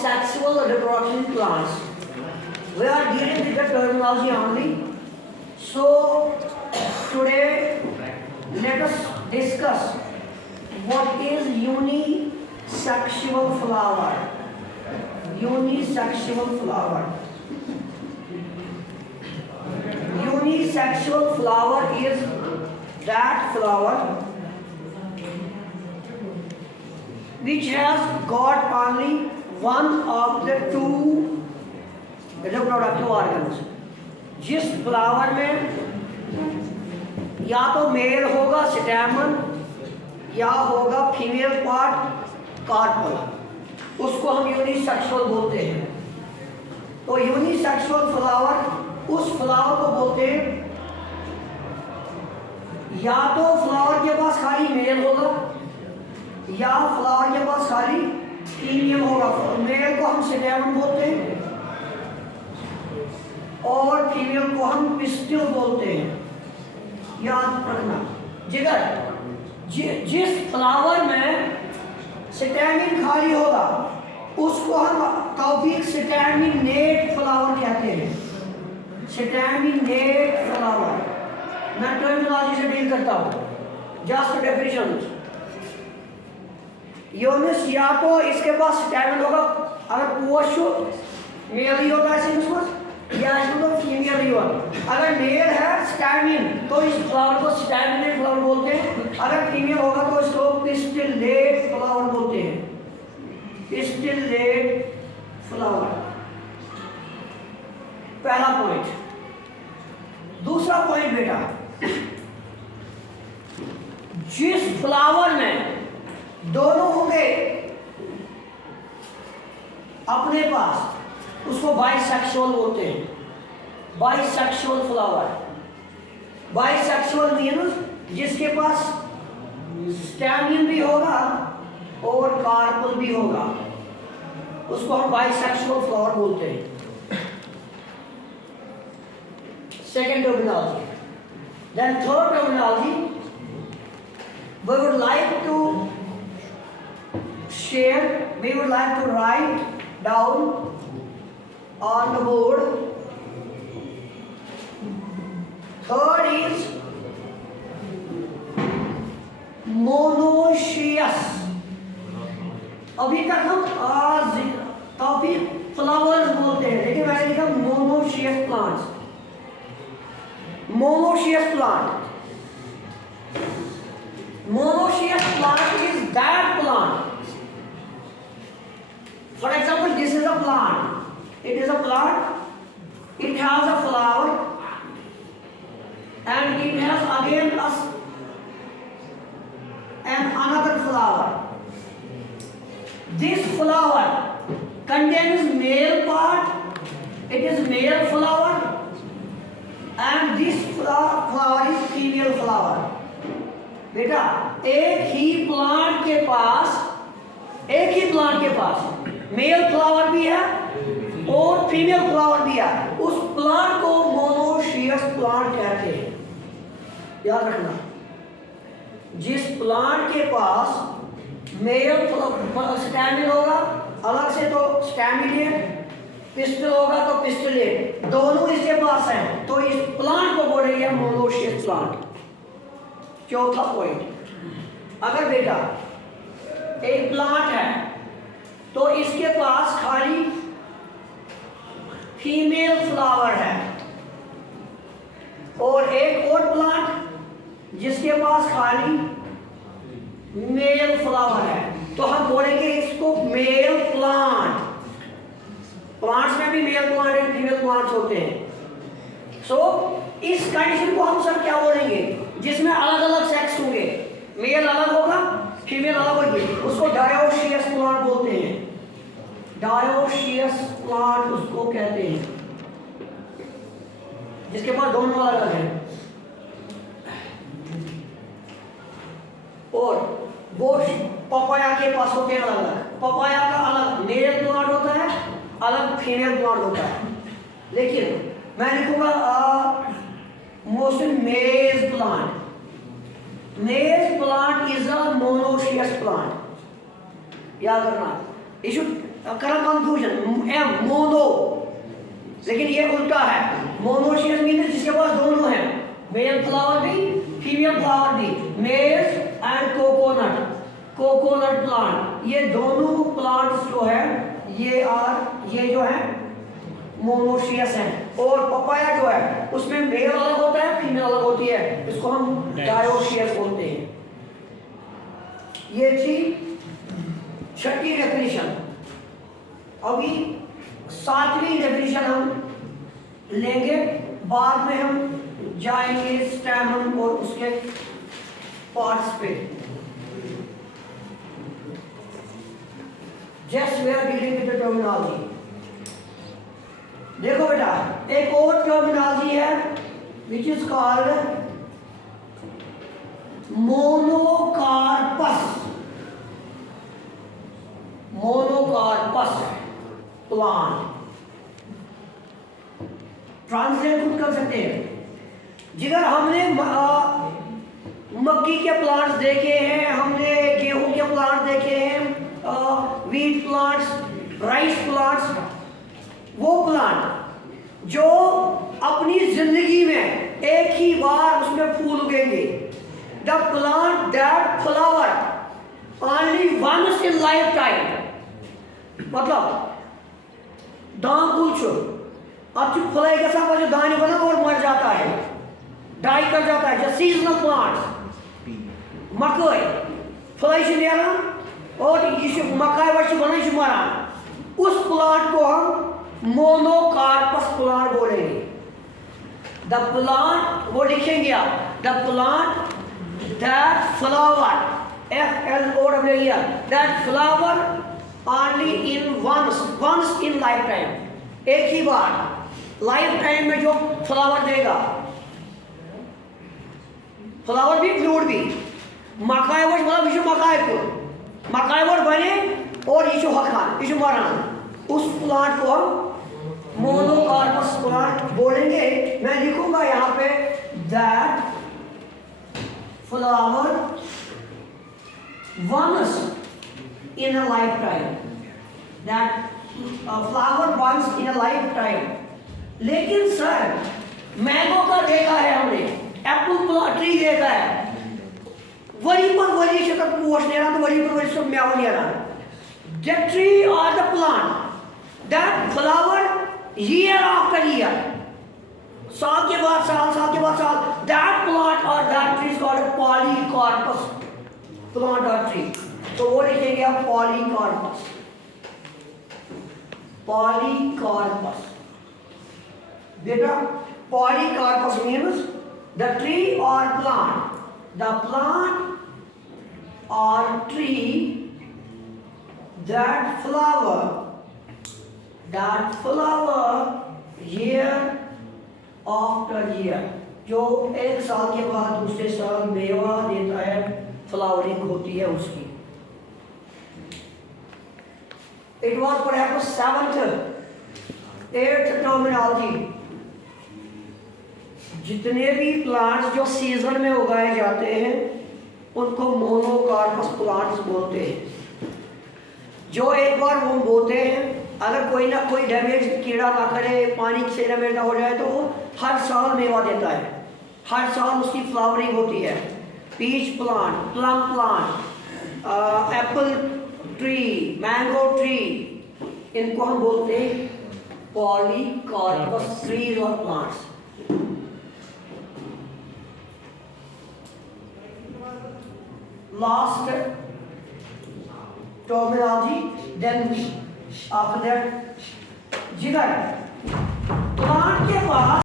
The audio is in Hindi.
sexual reproduction in plants. We are dealing with the terminology only. So today let us discuss what is unisexual flower. Unisexual flower. Unisexual flower is that flower which has got only one of the two reproductive organs. जिस फ्लावर में या तो मेल होगा स्टैमन या होगा फीमेल पार्ट कार्पल, उसको हम यूनिसेक्सुअल बोलते हैं। तो यूनिसेक्सुअल फ्लावर उस फ्लावर को बोलते हैं या तो फ्लावर के पास खाली मेल होगा या फ्लावर के पास खाली फीमेल होगा। मेल को हम स्टैमन बोलते हैं और फीमेल को हम पिस्टिल बोलते हैं। याद रखना जिगर, जिस फ्लावर में स्टैमिन खाली होगा उसको हम तौफीक स्टैमिनेट फ्लावर कहते हैं। स्टैमिनेट फ्लावर, मैं टर्मिनोलॉजी से डील करता हूँ, जस्ट डेफिनेशन। यूनिस या तो इसके पास स्टैमिन होगा, अगर पोशु मेल ही होता है सिंगस, या इसको फीमेल ही होगा। अगर मेल है स्टैमिन तो इस फ्लावर को स्टैमिनेट फ्लावर बोलते हैं, अगर फीमेल होगा तो इसको पिस्टिलेट फ्लावर बोलते हैं। पिस्टिलेट फ्लावर, पहला पॉइंट। दूसरा पॉइंट बेटा, जिस फ्लावर में दोनों होंगे अपने पास, उसको बाइसेक्सुअल बोलते हैं। बाइसेक्सुअल फ्लावर, बाइसेक्सुअल मीन्स जिसके पास स्टैमिन भी होगा और कार्पल भी होगा, उसको हम बाइसेक्सुअल फ्लावर बोलते हैं। Second terminology. Then third terminology, we would like to share, we would like to write down on the board. Third is monoecious. अभी तक हम टॉपिक फ्लावर्स बोलते हैं, लेकिन मैंने लिखा monoecious plants. Monoecious plant. Monoecious plant is that plant. For example, this is a plant. It is a plant. It has a flower, and it has again another flower. This flower contains male part. It is male flower. And this flower is female flower. बेटा एक ही प्लांट के पास मेल फ्लावर भी है और फीमेल फ्लावर भी है। उस प्लांट को मोनोशियस प्लांट कहते हैं। याद रखना, जिस प्लांट के पास मेल स्टैमिन होगा अलग से तो स्टैमिनेट, पिस्टल होगा तो पिस्टलेट, दोनों इसके पास हैं, तो इस प्लांट को बोलेंगे मोनोशियस प्लांट। चौथा पॉइंट, अगर बेटा एक प्लांट है तो इसके पास खाली फीमेल फ्लावर है, और एक और प्लांट जिसके पास खाली मेल फ्लावर है, तो हम बोलेंगे इसको मेल प्लांट। प्लांट्स में भी male plant and female plants होते हैं। सो इस कंडीशन को हम सब क्या बोलेंगे, जिसमें अलग अलग सेक्स होंगे, मेल अलग होगा फीमेल अलग होगी, उसको डायोशियस प्लांट बोलते हैं। डायोशियस प्लांट उसको कहते हैं, जिसके पास दोनों अलग अलग हैं। और वो पपाया के पास होते हैं अलग अलग। पपाया का अलग मेल प्लांट होता है, अलग फीमेल प्लांट होता है। लेकिन मैं लिखूंगा मोस्टली मेज प्लांट। मेज plant is a monoecious plant. याद रखना, you should करा कंफ्यूजन, एम मोनो, लेकिन ये उल्टा है। मोनोशियस मीन्स जिसके पास दोनों हैं, मेल फ्लावर भी फीमेल फ्लावर भी, मेज एंड कोकोनट प्लांट, ये दोनों प्लांट्स जो है ये जो है मोनोशियस हैं। और पपाया जो है उसमें मेल अलग होता है, फीमेल अलग होती है, इसको हम डायोशियस बोलते हैं। ये थी छठी डेफिनेशन। अभी सातवीं डेफिनेशन हम लेंगे, बाद में हम जाएंगे स्टैमन और उसके पार्ट्स पे। Just we are dealing with the terminology. देखो बेटा, एक और टर्मिनोलॉजी है which is called monocarpus plant. Translate खुद कर सकते हैं। जिगर हमने मक्की के प्लांट्स देखे हैं, हमने गेहूं के प्लांट देखे हैं, वीट प्लांट्स, राइस प्लांट्स, वो प्लांट जो अपनी जिंदगी में एक ही बार उसमें फूल उगेंगे। The plant that flower only once in life time, मतलब दान कुछ अच्छी फलाई के साथ जो दाने बना और मर जाता है, डाई कर जाता है। जो सीजनल प्लांट्स, मकई फलाई नेरा और मकाई वर्ष बना मरा, उस प्लांट को हम मोनोकार्पस प्लांट बोलेंगे। द प्लांट, वो लिखेंगे आप, the plant that flower, FLOWER, that flower only in once in life time, एक ही बार लाइफ टाइम में जो फ्लावर देगा। फ्लावर भी फ्रूट भी, मकाई वर्ष मतलब ये मकाई वर्ष बने और ये हकान ये मरान, उस प्लांट को हम मोनोकार्पस प्लांट बोलेंगे। मैं लिखूंगा यहाँ पे that flower once in a lifetime, that flower once in a lifetime. लेकिन सर मैंगो का देखा है हमने, एप्पल ट्री देखा है, वरी पर वरी से तक पोष नेरा तो वरी पर वरी से म्याव नेरा। The tree or the plant that flower year after year, साल के बाद साल, that plant or that tree is called a polycarpus plant or tree। तो वो लिखेंगे आप polycarpus। बेटा polycarpus means the tree or plant, the plant or tree that flower year after year, जो एक साल के बाद दूसरे साल मेवा देता है, फ्लावरिंग होती है उसकी। It was perhaps 7th 8th terminology. जितने भी प्लांट्स जो सीजन में उगाए जाते हैं उनको मोनोकार्पस प्लांट्स बोलते हैं। जो एक बार वो बोते हैं, अगर कोई ना कोई डैमेज कीड़ा ना करे, पानी से डैमेज ना हो जाए, तो हर साल मेवा देता है, हर साल उसकी फ्लावरिंग होती है। Peach plant, plum plant, apple tree, mango tree, इनको हम बोलते हैं पॉलीकार्पस ट्रीज और plants. Last terminology, then after that जिगर। प्लांट के पास